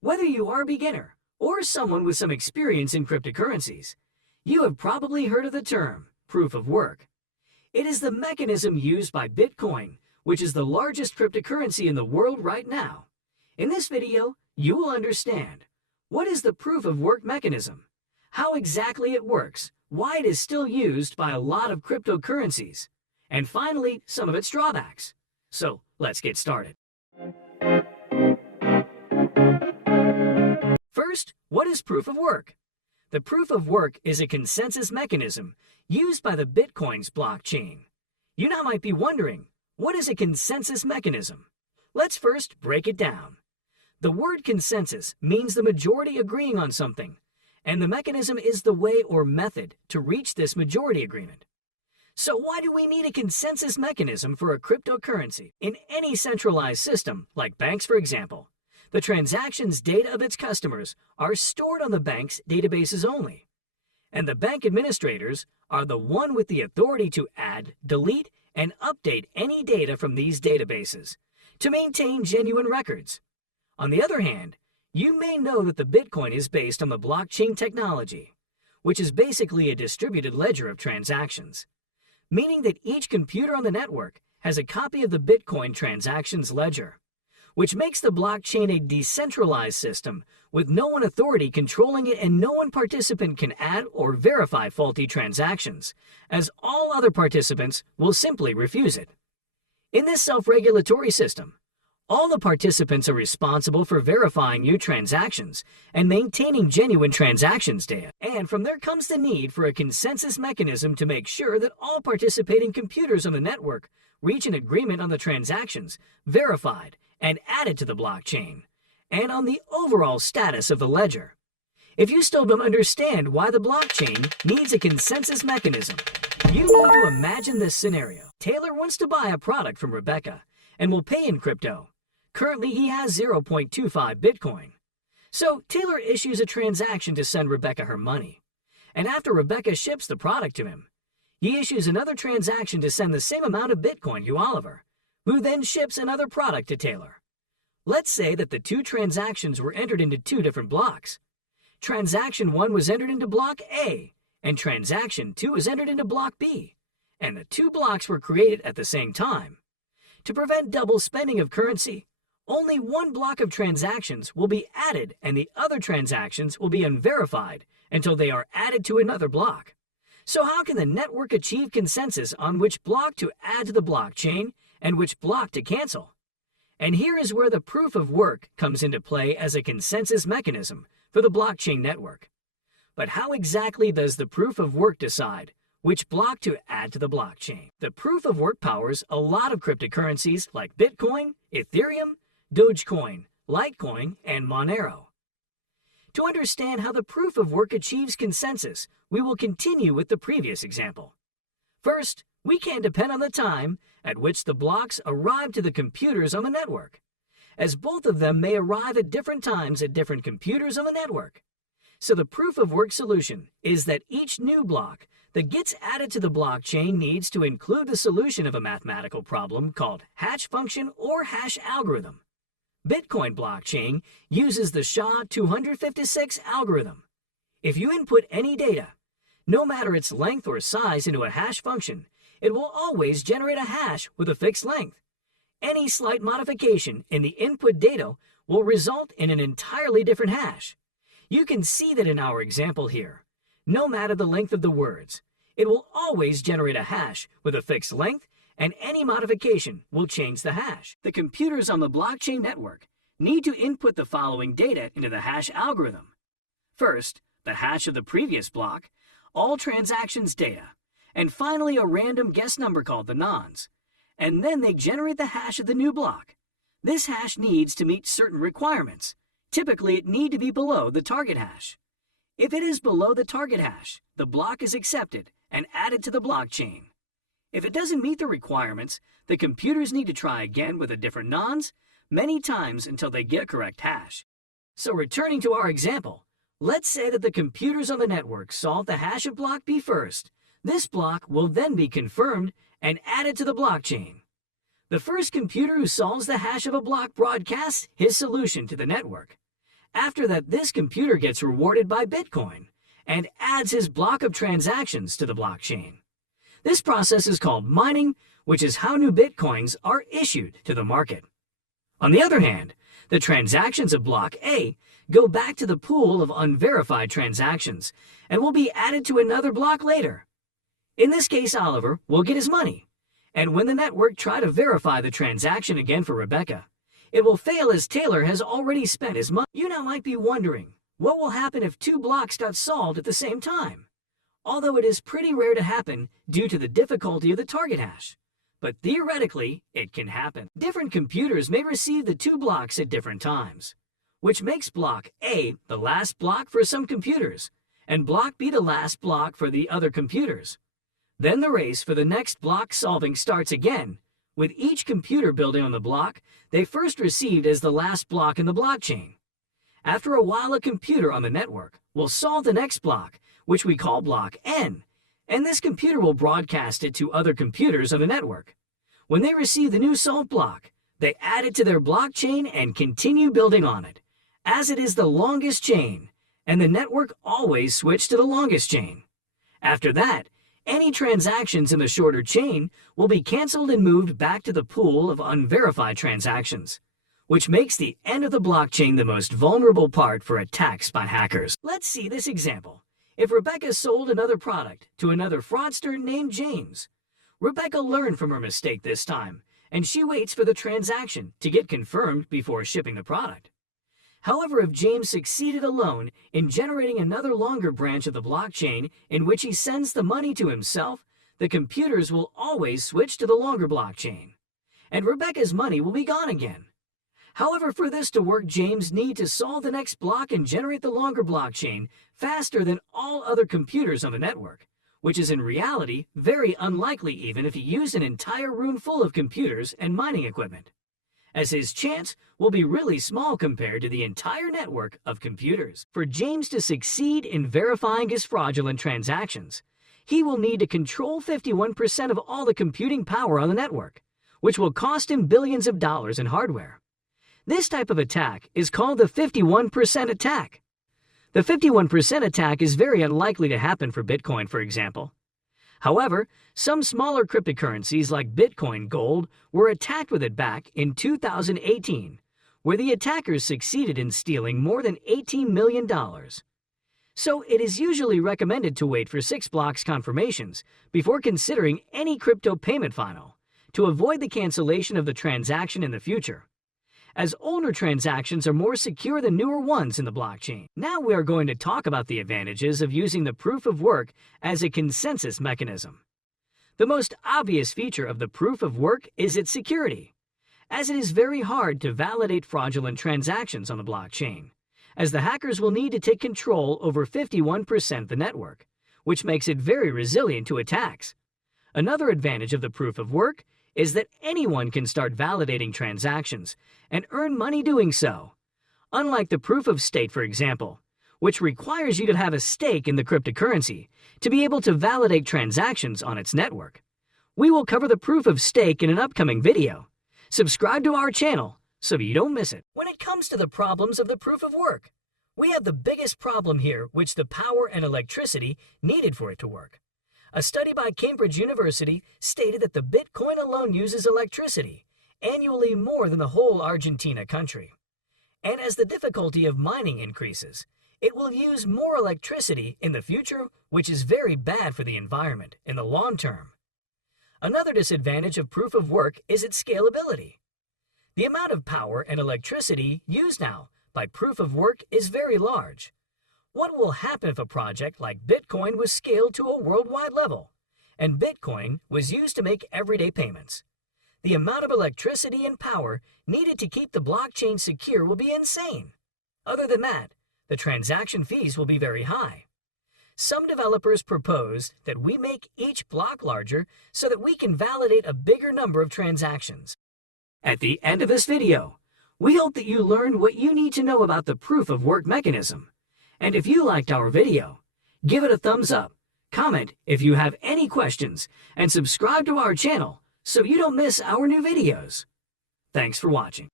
Whether you are a beginner or someone with some experience in cryptocurrencies, you have probably heard of the term proof of work. It is the mechanism used by Bitcoin, which is the largest cryptocurrency in the world right now. In this video, you will understand what is the proof of work mechanism, how exactly it works, why it is still used by a lot of cryptocurrencies, and finally, some of its drawbacks. So, let's get started. First, what is proof of work? The proof of work is a consensus mechanism used by the Bitcoin's blockchain. You now might be wondering, what is a consensus mechanism? Let's first break it down. The word consensus means the majority agreeing on something, and the mechanism is the way or method to reach this majority agreement. So why do we need a consensus mechanism for a cryptocurrency? In any centralized system, like banks for example, the transactions data of its customers are stored on the bank's databases only. And the bank administrators are the one with the authority to add, delete, and update any data from these databases to maintain genuine records. On the other hand, you may know that the Bitcoin is based on the blockchain technology, which is basically a distributed ledger of transactions, meaning that each computer on the network has a copy of the Bitcoin transactions ledger, which makes the blockchain a decentralized system with no one authority controlling it, and no one participant can add or verify faulty transactions, as all other participants will simply refuse it. In this self-regulatory system, all the participants are responsible for verifying new transactions and maintaining genuine transactions data. And from there comes the need for a consensus mechanism to make sure that all participating computers on the network reach an agreement on the transactions verified and added to the blockchain, and on the overall status of the ledger. If you still don't understand why the blockchain needs a consensus mechanism, you need to imagine this scenario. Taylor wants to buy a product from Rebecca and will pay in crypto. Currently, he has 0.25 Bitcoin. So Taylor issues a transaction to send Rebecca her money. And after Rebecca ships the product to him, he issues another transaction to send the same amount of Bitcoin to Oliver, who then ships another product to Taylor. Let's say that the two transactions were entered into two different blocks. Transaction 1 was entered into block A, and transaction 2 was entered into block B, and the two blocks were created at the same time. To prevent double spending of currency, only one block of transactions will be added and the other transactions will be unverified until they are added to another block. So how can the network achieve consensus on which block to add to the blockchain and which block to cancel? And here is where the proof of work comes into play as a consensus mechanism for the blockchain network. But how exactly does the proof of work decide which block to add to the blockchain? The proof of work powers a lot of cryptocurrencies like Bitcoin, Ethereum, Dogecoin, Litecoin, and Monero. To understand how the proof of work achieves consensus, we will continue with the previous example. First, we can depend on the time at which the blocks arrive to the computers on the network, as both of them may arrive at different times at different computers on the network. So the proof of work solution is that each new block that gets added to the blockchain needs to include the solution of a mathematical problem called hash function or hash algorithm. Bitcoin blockchain uses the SHA-256 algorithm. If you input any data, no matter its length or size, into a hash function, it will always generate a hash with a fixed length. Any slight modification in the input data will result in an entirely different hash. You can see that in our example here. No matter the length of the words, it will always generate a hash with a fixed length, and any modification will change the hash. The computers on the blockchain network need to input the following data into the hash algorithm. First, the hash of the previous block, all transactions data, and finally a random guess number called the nonce. And then they generate the hash of the new block. This hash needs to meet certain requirements. Typically, it needs to be below the target hash. If it is below the target hash, the block is accepted and added to the blockchain. If it doesn't meet the requirements, the computers need to try again with a different nonce many times until they get a correct hash. So returning to our example, let's say that the computers on the network solve the hash of block B first. This block will then be confirmed and added to the blockchain. The first computer who solves the hash of a block broadcasts his solution to the network. After that, this computer gets rewarded by Bitcoin and adds his block of transactions to the blockchain. This process is called mining, which is how new Bitcoins are issued to the market. On the other hand, the transactions of block A go back to the pool of unverified transactions and will be added to another block later. In this case, Oliver will get his money, and when the network try to verify the transaction again for Rebecca, it will fail as Taylor has already spent his money. You now might be wondering, what will happen if two blocks got solved at the same time? Although it is pretty rare to happen due to the difficulty of the target hash. But theoretically, it can happen. Different computers may receive the two blocks at different times, which makes block A the last block for some computers, and block B the last block for the other computers. Then the race for the next block solving starts again, with each computer building on the block they first received as the last block in the blockchain. After a while, a computer on the network will solve the next block, which we call block N, and this computer will broadcast it to other computers on the network. When they receive the new solved block, they add it to their blockchain and continue building on it, as it is the longest chain, and the network always switches to the longest chain. After that, any transactions in the shorter chain will be canceled and moved back to the pool of unverified transactions, which makes the end of the blockchain the most vulnerable part for attacks by hackers. Let's see this example. If Rebecca sold another product to another fraudster named James, Rebecca learned from her mistake this time, and she waits for the transaction to get confirmed before shipping the product. However, if James succeeded alone in generating another longer branch of the blockchain in which he sends the money to himself, the computers will always switch to the longer blockchain, and Rebecca's money will be gone again. However, for this to work, James needs to solve the next block and generate the longer blockchain faster than all other computers on the network, which is in reality very unlikely even if he used an entire room full of computers and mining equipment, as his chance will be really small compared to the entire network of computers. For James to succeed in verifying his fraudulent transactions, he will need to control 51% of all the computing power on the network, which will cost him billions of dollars in hardware. This type of attack is called the 51% attack. The 51% attack is very unlikely to happen for Bitcoin, for example. However, some smaller cryptocurrencies like Bitcoin Gold were attacked with it back in 2018, where the attackers succeeded in stealing more than $18 million. So it is usually recommended to wait for 6 blocks confirmations before considering any crypto payment final to avoid the cancellation of the transaction in the future, as older transactions are more secure than newer ones in the blockchain. Now we are going to talk about the advantages of using the proof of work as a consensus mechanism. The most obvious feature of the proof of work is its security, as it is very hard to validate fraudulent transactions on the blockchain, as the hackers will need to take control over 51% of the network, which makes it very resilient to attacks. Another advantage of the proof of work is that anyone can start validating transactions and earn money doing so. Unlike the proof of stake, for example, which requires you to have a stake in the cryptocurrency to be able to validate transactions on its network. We will cover the proof of stake in an upcoming video. Subscribe to our channel so you don't miss it. When it comes to the problems of the proof of work, we have the biggest problem here, which the power and electricity needed for it to work. A study by Cambridge University stated that the Bitcoin alone uses electricity annually more than the whole Argentina country. And as the difficulty of mining increases, it will use more electricity in the future, which is very bad for the environment in the long term. Another disadvantage of proof of work is its scalability. The amount of power and electricity used now by proof of work is very large. What will happen if a project like Bitcoin was scaled to a worldwide level, and Bitcoin was used to make everyday payments? The amount of electricity and power needed to keep the blockchain secure will be insane. Other than that, the transaction fees will be very high. Some developers propose that we make each block larger so that we can validate a bigger number of transactions. At the end of this video, we hope that you learned what you need to know about the proof of work mechanism. And if you liked our video, give it a thumbs up, comment if you have any questions, and subscribe to our channel so you don't miss our new videos. Thanks for watching.